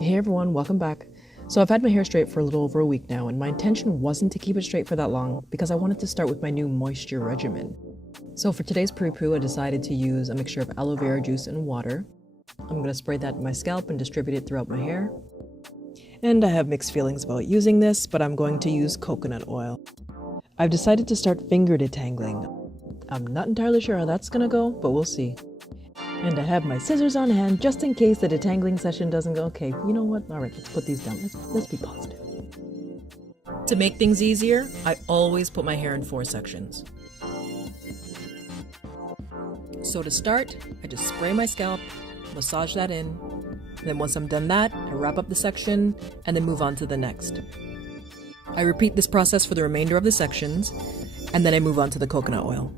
Hey everyone, welcome back. So I've had my hair straight for a little over a week now, and my intention wasn't to keep it straight for that long because I wanted to start with my new moisture regimen. So for today's pre-poo, I decided to use a mixture of aloe vera juice and water. I'm going to spray that in my scalp and distribute it throughout my hair. And I have mixed feelings about using this, but I'm going to use coconut oil. I've decided to start finger detangling. I'm not entirely sure how that's going to go, but we'll see. And I have my scissors on hand just in case the detangling session doesn't go. Okay, you know what? All right, let's put these down. Let's be positive. To make things easier, I always put my hair in 4 sections. So to start, I just spray my scalp, massage that in, and then once I'm done that, I wrap up the section and then move on to the next. I repeat this process for the remainder of the sections, and then I move on to the coconut oil.